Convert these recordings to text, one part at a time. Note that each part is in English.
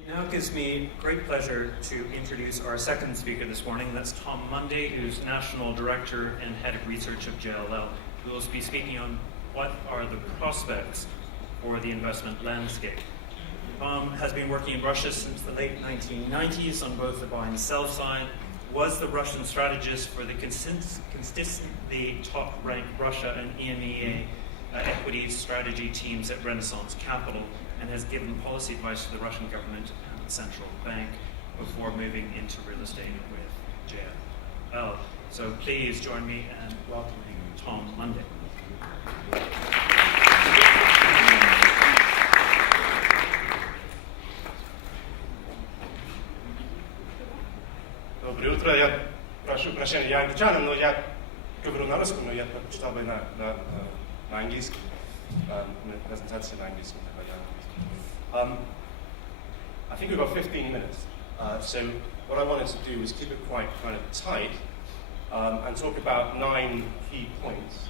It now gives me great pleasure to introduce our second speaker this morning. That's Tom Mundy, who's National Director and Head of Research of JLL, who will be speaking on what are the prospects for the investment landscape. Tom has been working in Russia since the late 1990s on both the buy and sell side, was the Russian strategist for the consistently top-ranked Russia and EMEA equity strategy teams at Renaissance Capital, and has given policy advice to the Russian government and the central bank before moving into real estate with JLL. So please join me in welcoming Tom Mundy. Доброе утро. Я прошу прощения, я англичанин, но я говорю на русском, но я прочитал бы на английском. Презентация на английском. I think we've got 15 minutes. So what I wanted to do was keep it quite kind of tight and talk about 9 key points.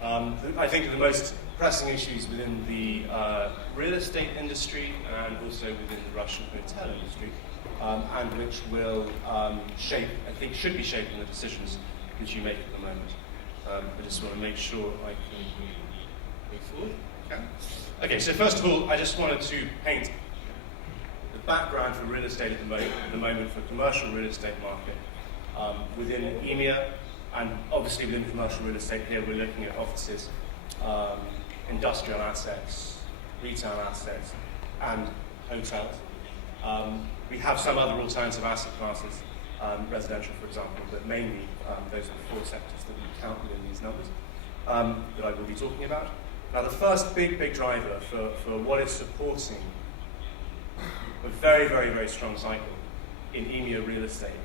I think the most pressing issues within the real estate industry and also within the Russian hotel industry, and which will shape, I think should be shaping the decisions which you make at the moment. I just want to make sure I can move forward. Okay, so first of all, I just wanted to paint the background for real estate at the moment for commercial real estate market within EMEA, and obviously within commercial real estate here we're looking at offices, industrial assets, retail assets, and hotels. We have some other alternative asset classes, residential for example, but mainly those are the 4 sectors that we count within these numbers that I will be talking about. Now the first big driver for what is supporting a very, very, very strong cycle in EMEA real estate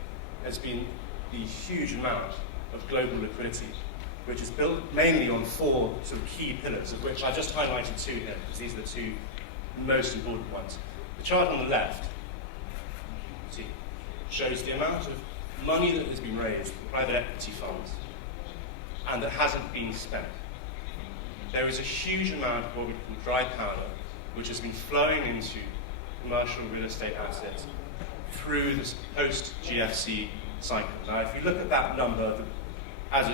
has been the huge amount of global liquidity, which is built mainly on 4 sort of key pillars, of which I just highlighted 2 here, because these are the 2 most important ones. The chart on the left shows the amount of money that has been raised in private equity funds and that hasn't been spent. There is a huge amount of what we call dry powder, which has been flowing into commercial real estate assets through this post-GFC cycle. Now, if you look at that number as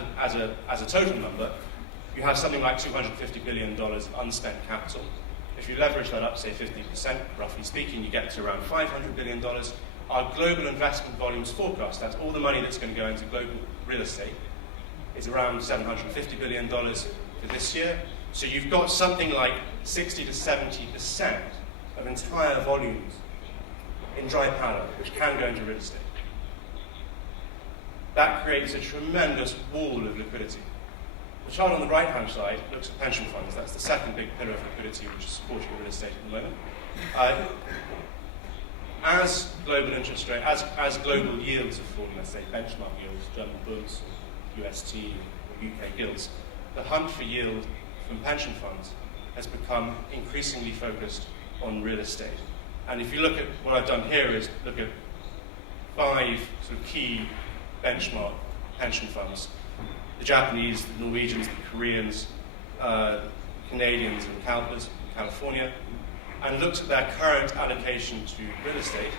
a total number, you have something like $250 billion of unspent capital. If you leverage that up, say 50%, roughly speaking, you get to around $500 billion. Our global investment volumes forecast, that's all the money that's going to go into global real estate, is around $750 billion for this year. So you've got something like 60 to 70% of entire volumes in dry powder, which can go into real estate. That creates a tremendous wall of liquidity. The chart on the right-hand side looks at pension funds. That's the second big pillar of liquidity which is supporting real estate at the moment. As global interest rate, as global yields have fallen, let's say benchmark yields, German bunds, UST, or UK gilts, the hunt for yield from pension funds has become increasingly focused on real estate. And if you look at what I've done here is look at 5 sort of key benchmark pension funds. The Japanese, the Norwegians, the Koreans, Canadians and CalPERS in California, and looked at their current allocation to real estate.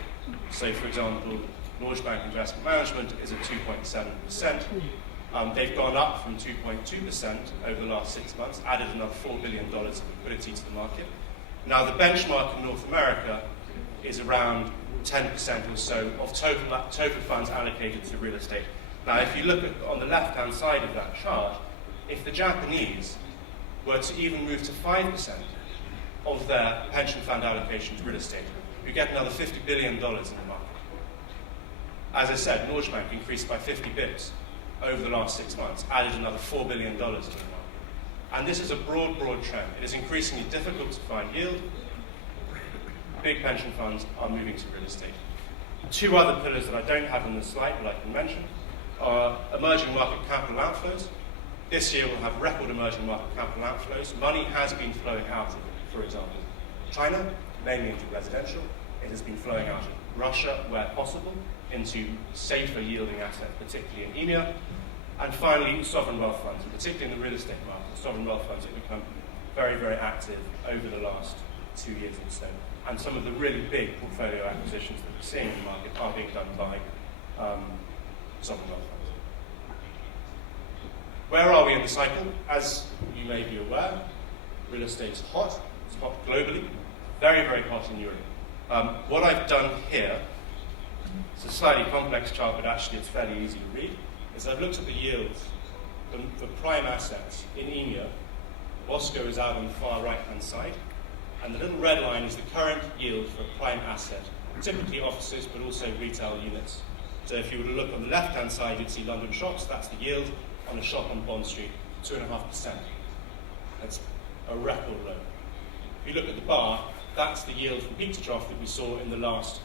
So for example, Norge Bank Investment Management is at 2.7%. They've gone up from 2.2% over the last 6 months, added another $4 billion of liquidity to the market. Now the benchmark in North America is around 10% or so of total funds allocated to real estate. Now if you look at on the left-hand side of that chart, if the Japanese were to even move to 5% of their pension fund allocation to real estate, you get another $50 billion in the market. As I said, Norge Bank increased by 50 bips over the last 6 months, added another $4 billion in the market. And this is a broad trend. It is increasingly difficult to find yield. Big pension funds are moving to real estate. 2 other pillars that I don't have on this slide, but I can mention, are emerging market capital outflows. This year we'll have record emerging market capital outflows. Money has been flowing out of, for example, China, mainly into residential. It has been flowing out of Russia, where possible, into safer yielding assets, particularly in EMEA. And finally, sovereign wealth funds, and particularly in the real estate market. Sovereign wealth funds have become very, very active over the last 2 years or so. And some of the really big portfolio acquisitions that we're seeing in the market are being done by sovereign wealth funds. Where are we in the cycle? As you may be aware, real estate's hot. It's hot globally, very, very hot in Europe. What I've done here, it's a slightly complex chart, but actually it's fairly easy to read, is I've looked at the yields for prime assets in EMEA. Moscow is out on the far right-hand side, and the little red line is the current yield for a prime asset, typically offices, but also retail units. So if you were to look on the left-hand side, you'd see London shops. That's the yield on a shop on Bond Street, 2.5%. That's a record low. If you look at the bar, that's the yield from peak to trough that we saw in the last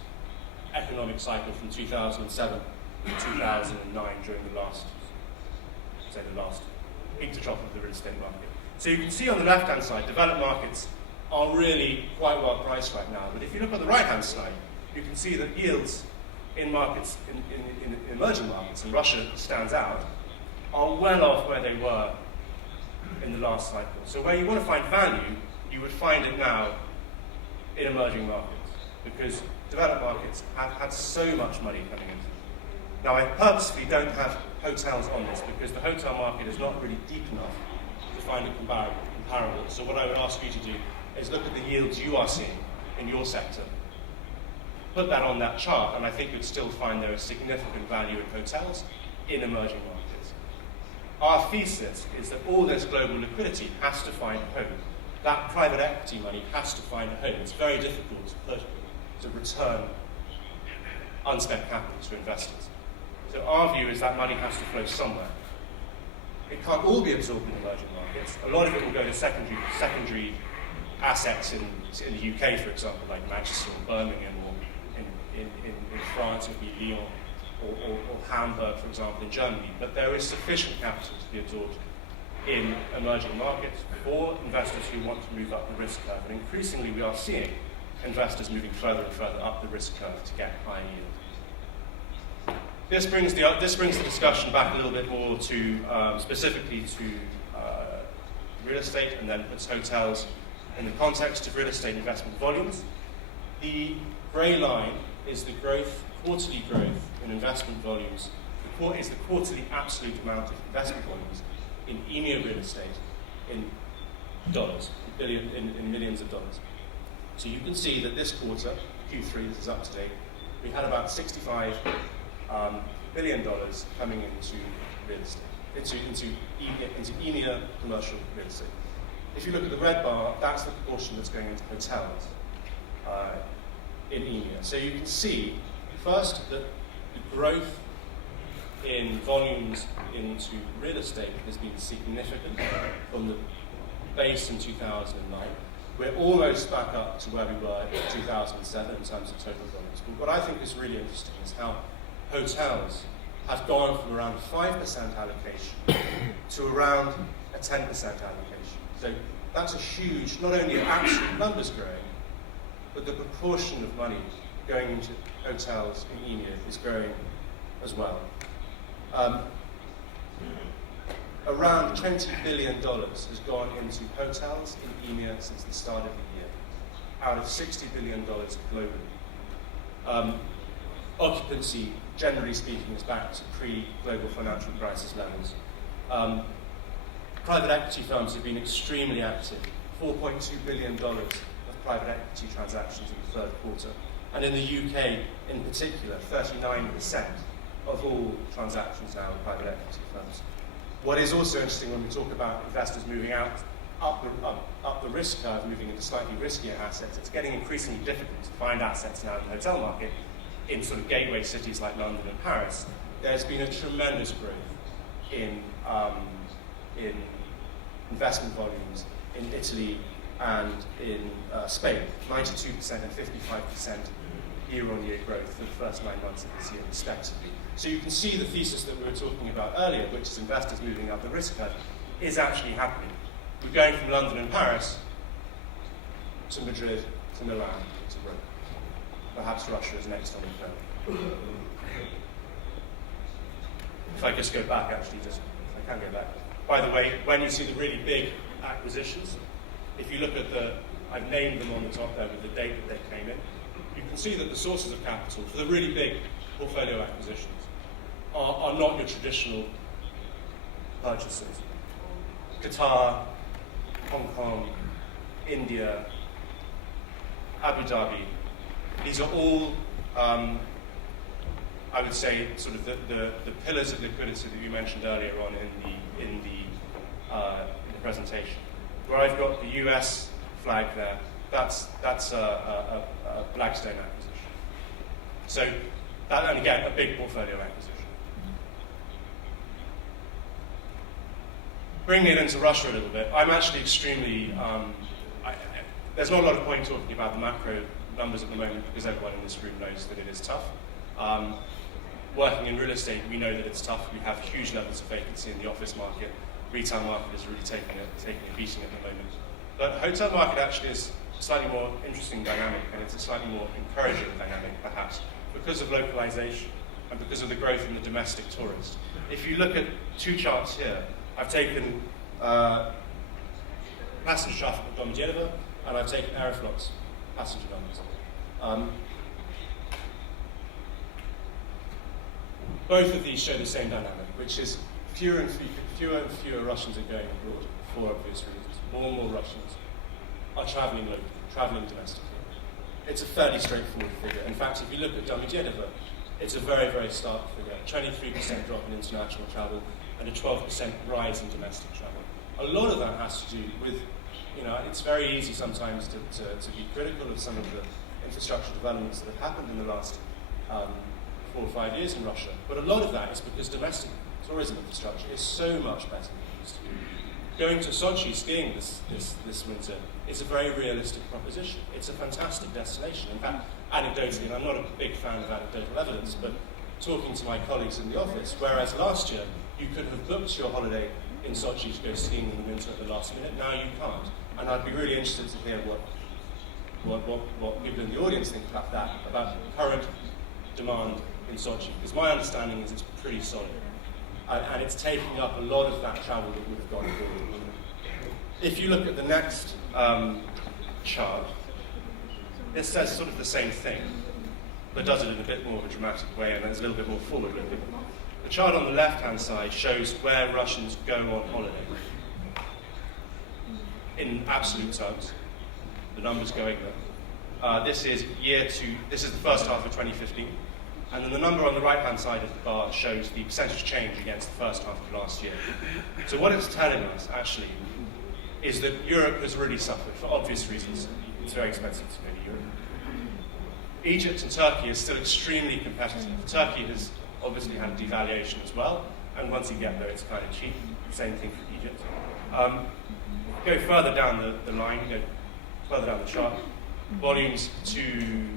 economic cycle from 2007 to 2009 during the last peak to trough of the real estate market. So you can see on the left-hand side, developed markets are really quite well priced right now. But if you look on the right-hand side, you can see that yields in markets, in emerging markets, and Russia stands out, are well off where they were in the last cycle. So where you want to find value, you would find it now in emerging markets, because developed markets have had so much money coming into them. Now, I purposefully don't have hotels on this, because the hotel market is not really deep enough to find a comparable. So what I would ask you to do is look at the yields you are seeing in your sector. Put that on that chart, and I think you'd still find there is significant value in hotels in emerging markets. Our thesis is that all this global liquidity has to find a home. That private equity money has to find a home. It's very difficult to return unspent capital to investors. So our view is that money has to flow somewhere. It can't all be absorbed in emerging markets. A lot of it will go to secondary assets in the UK, for example, like Manchester or Birmingham, or in France it would be Lyon, or Hamburg, for example, in Germany. But there is sufficient capital to be absorbed in emerging markets for investors who want to move up the risk curve. And increasingly we are seeing investors moving further and further up the risk curve to get high yield. This brings the discussion back a little bit more to specifically to real estate, and then puts hotels in the context of real estate investment volumes. The grey line is the quarterly growth in investment volumes. Is the quarterly absolute amount of investment volumes in EMEA real estate in dollars, in millions of dollars. So you can see that this quarter, Q3, this is up to date, we had about $65 billion coming into real estate, into EMEA commercial real estate. If you look at the red bar, that's the proportion that's going into hotels in EMEA. So you can see, first, that the growth in volumes into real estate has been significant from the base in 2009. We're almost back up to where we were in 2007 in terms of total volumes. But what I think is really interesting is how hotels have gone from around 5% allocation to around a 10% allocation. So that's a huge, not only are absolute numbers growing, but the proportion of money going into hotels in EMEA is growing as well. Around $20 billion has gone into hotels in EMEA since the start of the year, out of $60 billion globally. Occupancy, generally speaking, is back to pre-global financial crisis levels. Private equity firms have been extremely active, $4.2 billion of private equity transactions in the third quarter. And in the UK, in particular, 39% of all transactions now are private equity firms. What is also interesting when we talk about investors moving out up the risk curve, moving into slightly riskier assets, it's getting increasingly difficult to find assets now in the hotel market in sort of gateway cities like London and Paris. There's been a tremendous growth in investment volumes in Italy and in Spain, 92% and 55% year-on-year growth for the first 9 months of this year, respectively. So you can see the thesis that we were talking about earlier, which is investors moving up the risk curve, is actually happening. We're going from London and Paris to Madrid, to Milan, to Rome. Perhaps Russia is next on the phone. If I just go back, actually, if I can go back. By the way, when you see the really big acquisitions if you look at I've named them on the top there with the date that they came in, you can see that the sources of capital for the really big portfolio acquisitions are not your traditional purchases. Qatar, Hong Kong, India, Abu Dhabi, these are all, I would say, sort of the pillars of liquidity that you mentioned earlier on in the presentation. Where I've got the US flag there, that's a Blackstone acquisition. So that, and again, a big portfolio acquisition. Bringing it into Russia a little bit, I'm actually extremely, there's not a lot of point talking about the macro numbers at the moment because everyone in this room knows that it is tough. Working in real estate, we know that it's tough. We have huge levels of vacancy in the office market. Retail market is really taking a beating at the moment. But the hotel market actually is a slightly more interesting dynamic, and it's a slightly more encouraging dynamic, perhaps, because of localization and because of the growth in the domestic tourist. If you look at two charts here, I've taken passenger traffic at Domodedovo, and I've taken Aeroflot's passenger numbers. Both of these show the same dynamic, which is fewer and fewer Russians are going abroad for obvious reasons. More and more Russians are traveling locally, traveling domestically. It's a fairly straightforward figure. In fact, if you look at Domodedovo, it's a very, very stark figure. 23% drop in international travel and a 12% rise in domestic travel. A lot of that has to do with, it's very easy sometimes to be critical of some of the infrastructure developments that have happened in the last 4 or 5 years in Russia. But a lot of that is because domestic tourism infrastructure is so much better than it used to be. Going to Sochi skiing this winter is a very realistic proposition. It's a fantastic destination. In fact, anecdotally, and I'm not a big fan of anecdotal evidence, but talking to my colleagues in the office, whereas last year you could have booked your holiday in Sochi to go skiing in the winter at the last minute, now you can't. And I'd be really interested to hear what people in the audience think about that, about current demand in Sochi, because my understanding is it's pretty solid. And it's taking up a lot of that travel that would have gone forward. If you look at the next chart, this says sort of the same thing, but does it in a bit more of a dramatic way, and it's a little bit more forward-looking. The chart on the left-hand side shows where Russians go on holiday. In absolute terms, the numbers going there. This is the first half of 2015. And then the number on the right-hand side of the bar shows the percentage change against the first half of last year. So what it's telling us, actually, is that Europe has really suffered, for obvious reasons. It's very expensive to go to Europe. Egypt and Turkey are still extremely competitive. Turkey has obviously had a devaluation as well, and once you get there, it's kind of cheap. Same thing for Egypt. Go further down the line, go further down the chart. Volumes to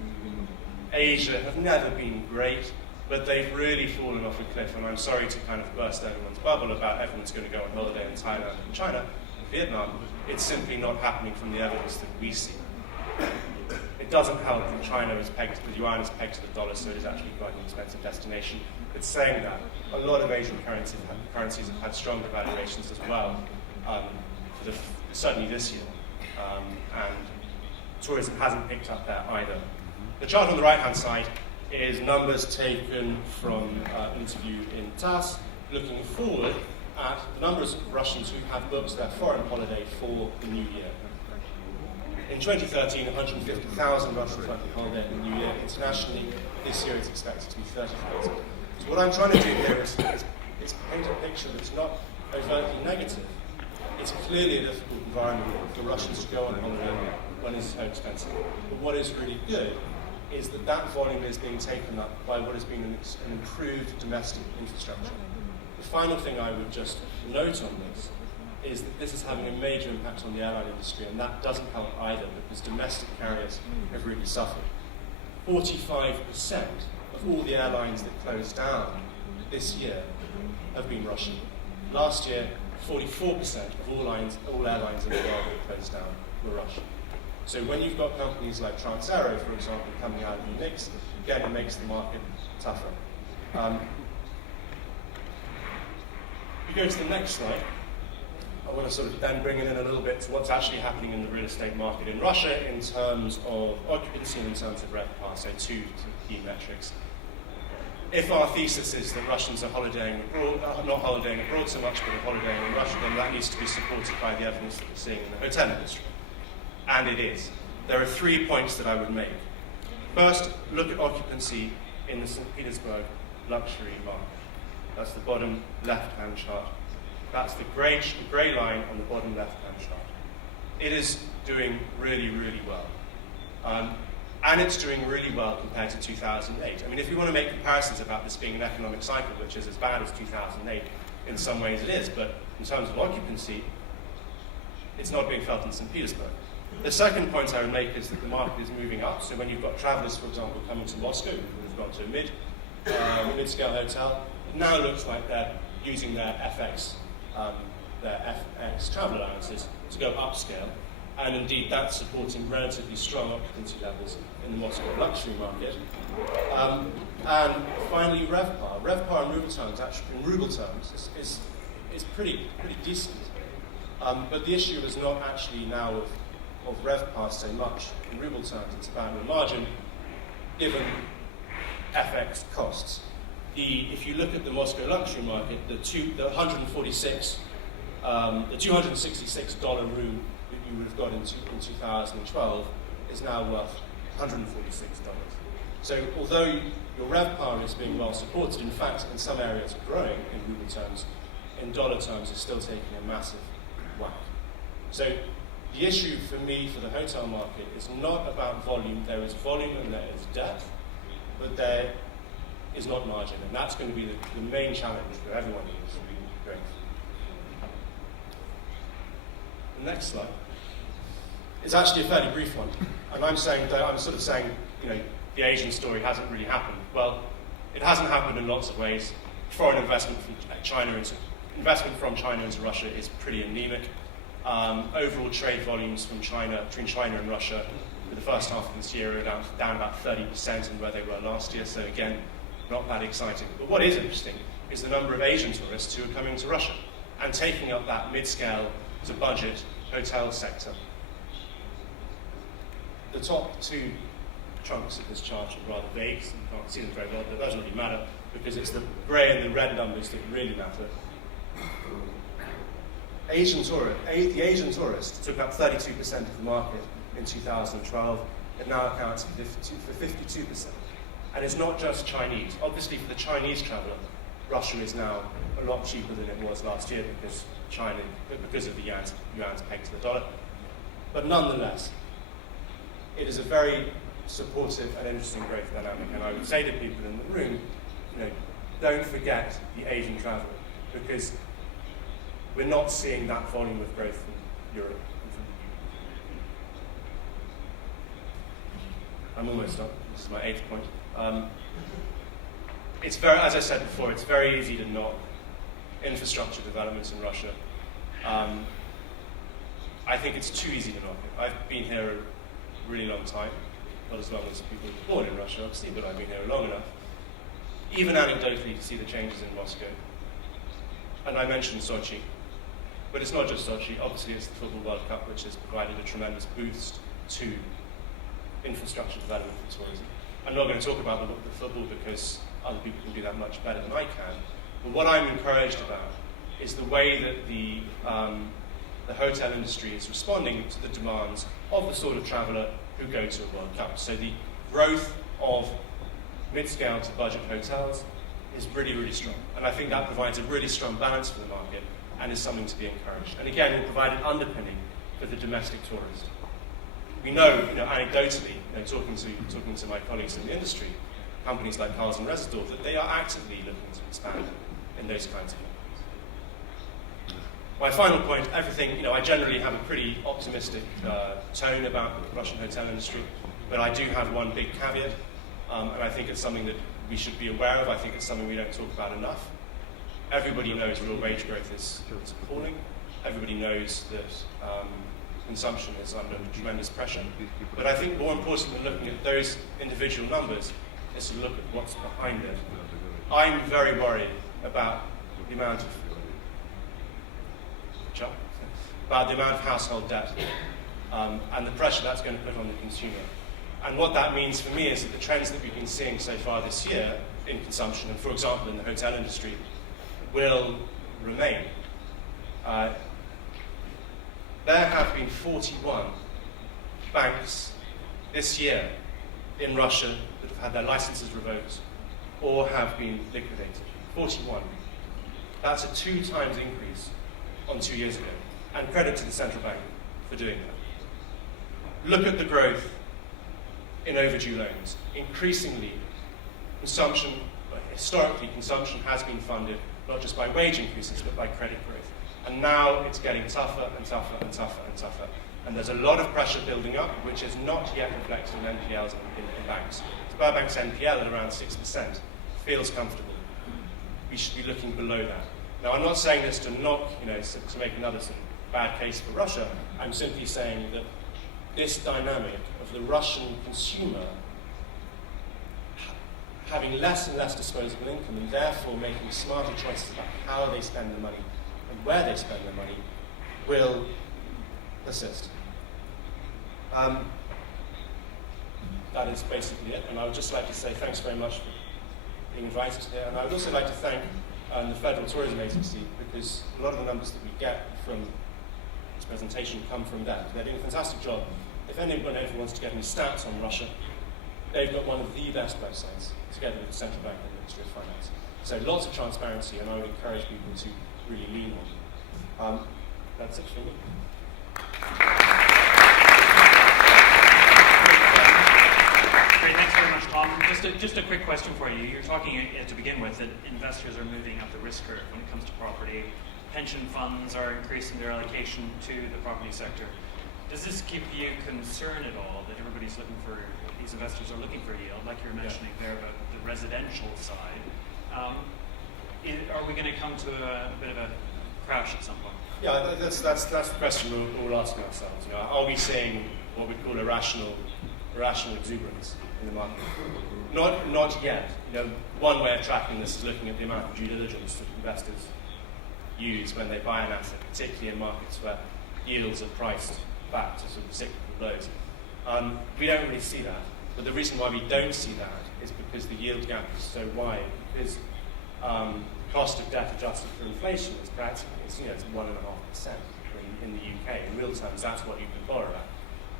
Asia have never been great, but they've really fallen off a cliff, and I'm sorry to kind of burst everyone's bubble about everyone's going to go on holiday in Thailand and China and Vietnam. It's simply not happening from the evidence that we see. It doesn't help that China is pegged, the yuan is pegged to the dollar, so it is actually quite an expensive destination. But saying that, a lot of Asian currencies have had strong devaluations as well, certainly this year, and tourism hasn't picked up there either. The chart on the right-hand side is numbers taken from an interview in TASS, looking forward at the numbers of Russians who have booked their foreign holiday for the new year. In 2013, 150,000 Russians went on holiday in the new year. Internationally, this year it's expected to be 30,000. So what I'm trying to do here is paint a picture that's not overtly negative. It's clearly a difficult environment for Russians to go on holiday when it's so expensive. But what is really good is that volume is being taken up by what has been an improved domestic infrastructure. The final thing I would just note on this is that this is having a major impact on the airline industry, and that doesn't help either, because domestic carriers have really suffered. 45% of all the airlines that closed down this year have been Russian. Last year, 44% of all airlines in the world that closed down were Russian. So when you've got companies like Transaero, for example, coming out of the mix, again, it makes the market tougher. You go to the next slide. I want to sort of then bring it in a little bit to what's actually happening in the real estate market in Russia in terms of occupancy and in terms of RevPAR, so two key metrics. If our thesis is that Russians are holidaying abroad, not holidaying abroad so much, but are holidaying in Russia, then that needs to be supported by the evidence that we're seeing in the hotel industry. And it is. There are 3 points that I would make. First, look at occupancy in the St. Petersburg luxury market. That's the bottom left-hand chart. That's the grey line on the bottom left-hand chart. It is doing really, really well. And it's doing really well compared to 2008. I mean, if you want to make comparisons about this being an economic cycle, which is as bad as 2008, in some ways it is, but in terms of occupancy, it's not being felt in St. Petersburg. The second point I would make is that the market is moving up. So when you've got travelers, for example, coming to Moscow, who've gone to a mid-scale hotel, it now looks like they're using their FX travel allowances to go upscale. And indeed, that's supporting relatively strong occupancy levels in the Moscow luxury market. And finally, RevPAR. RevPAR in ruble terms, is pretty decent. But the issue is not actually now of RevPAR so much in ruble terms. It's about the margin given FX costs. If you look at the Moscow luxury market, the $266 room that you would have got in 2012 is now worth $146. So although your RevPAR is being well supported, in fact, in some areas growing in ruble terms, in dollar terms, it's still taking a massive whack. So the issue for me for the hotel market is not about volume. There is volume and there is depth, but there is not margin, and that's going to be the main challenge for everyone who's going through. The next slide is actually a fairly brief one, and I'm sort of saying, the Asian story hasn't really happened. Well, it hasn't happened in lots of ways. Foreign investment from China into Russia is pretty anemic. Overall trade volumes between China and Russia for the first half of this year are down about 30% on where they were last year. So again, not that exciting. But what is interesting is the number of Asian tourists who are coming to Russia and taking up that mid-scale to budget hotel sector. The top two chunks of this chart are rather vague, so you can't see them very well, but it doesn't really matter because it's the grey and the red numbers that really matter. The Asian tourist took up 32% of the market in 2012. It now accounts for 52%. And it's not just Chinese. Obviously, for the Chinese traveller, Russia is now a lot cheaper than it was last year because of the yuan's pegged to the dollar. But nonetheless, it is a very supportive and interesting growth dynamic. And I would say to people in the room, don't forget the Asian traveller, because we're not seeing that volume of growth from Europe. I'm almost done. This is my 8th point. It's as I said before, it's very easy to knock infrastructure developments in Russia. I think it's too easy to knock it. I've been here a really long time, not as long as people who were born in Russia, obviously, but I've been here long enough, even anecdotally, to see the changes in Moscow. And I mentioned Sochi, but it's not just Sochi. Obviously, it's the Football World Cup, which has provided a tremendous boost to infrastructure development for tourism. I'm not going to talk about the football because other people can do that much better than I can. But what I'm encouraged about is the way that the hotel industry is responding to the demands of the sort of traveller who go to a World Cup. So the growth of mid-scale to budget hotels is really, really strong. And I think that provides a really strong balance for the market and is something to be encouraged. And again, will provide an underpinning for the domestic tourist. We know, anecdotally, talking to my colleagues in the industry, companies like Carl's and Residorf, that they are actively looking to expand in those kinds of markets. My final point, I generally have a pretty optimistic tone about the Russian hotel industry, but I do have one big caveat, and I think it's something that we should be aware of. I think it's something we don't talk about enough. Everybody knows real wage growth is appalling. Everybody knows that consumption is under tremendous pressure. But I think more important than looking at those individual numbers is to look at what's behind it. I'm very worried about the amount of about the amount of household debt and the pressure that's going to put on the consumer. And what that means for me is that the trends that we've been seeing so far this year in consumption, and for example in the hotel industry, will remain. There have been 41 banks this year in Russia that have had their licenses revoked or have been liquidated. 41. That's a 2 times increase on 2 years ago. And credit to the central bank for doing that. Look at the growth in overdue loans. Increasingly, consumption, historically, consumption has been funded not just by wage increases, but by credit growth. And now it's getting tougher and tougher and tougher and tougher. And there's a lot of pressure building up, which is not yet reflected in NPLs in banks. Sberbank's NPL at around 6% feels comfortable. We should be looking below that. Now, I'm not saying this to knock, to make another sort of bad case for Russia. I'm simply saying that this dynamic of the Russian consumer having less and less disposable income and therefore making smarter choices about how they spend their money and where they spend their money will persist. That is basically it. And I would just like to say thanks very much for being invited here. And I would also like to thank the Federal Tourism Agency, because a lot of the numbers that we get from this presentation come from them. They're doing a fantastic job. If anyone ever wants to get any stats on Russia, they've got one of the best websites, together with the Central Bank and the Ministry of Finance. So lots of transparency, and I would encourage people to really lean on. That's it for me. Great, thanks very much, Tom. Just a quick question for you. You're talking to begin with that investors are moving up the risk curve when it comes to property. Pension funds are increasing their allocation to the property sector. Does this give you concern at all that everybody's looking for, these investors are looking for yield, like you're mentioning there about the residential side? Are we going to come to a bit of a crash at some point? Yeah, that's the question we're all asking ourselves. Are we seeing what we call irrational exuberance in the market? Not yet. One way of tracking this is looking at the amount of due diligence that investors use when they buy an asset, particularly in markets where yields are priced back to sort of cyclical lows. We don't really see that. But the reason why we don't see that is because the yield gap is so wide. Because cost of debt adjusted for inflation is practically it's 1.5% in the UK. In real terms, that's what you can borrow at.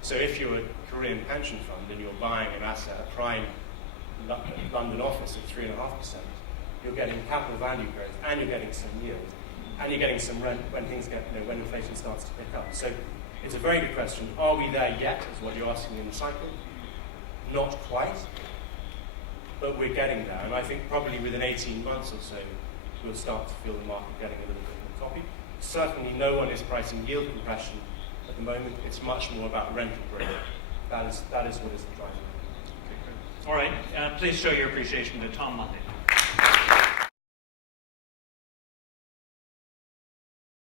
So if you're a Korean pension fund and you're buying an asset, a prime London office at 3.5%, you're getting capital value growth and you're getting some yield and you're getting some rent when things get when inflation starts to pick up. So it's a very good question. Are we there yet? Is what you're asking in the cycle. Not quite, but we're getting there. And I think probably within 18 months or so, we'll start to feel the market getting a little bit more toppy. Certainly, no one is pricing yield compression at the moment. It's much more about rental growth. That is what is the driver. Okay, great. All right. Please show your appreciation to Tom Mundy.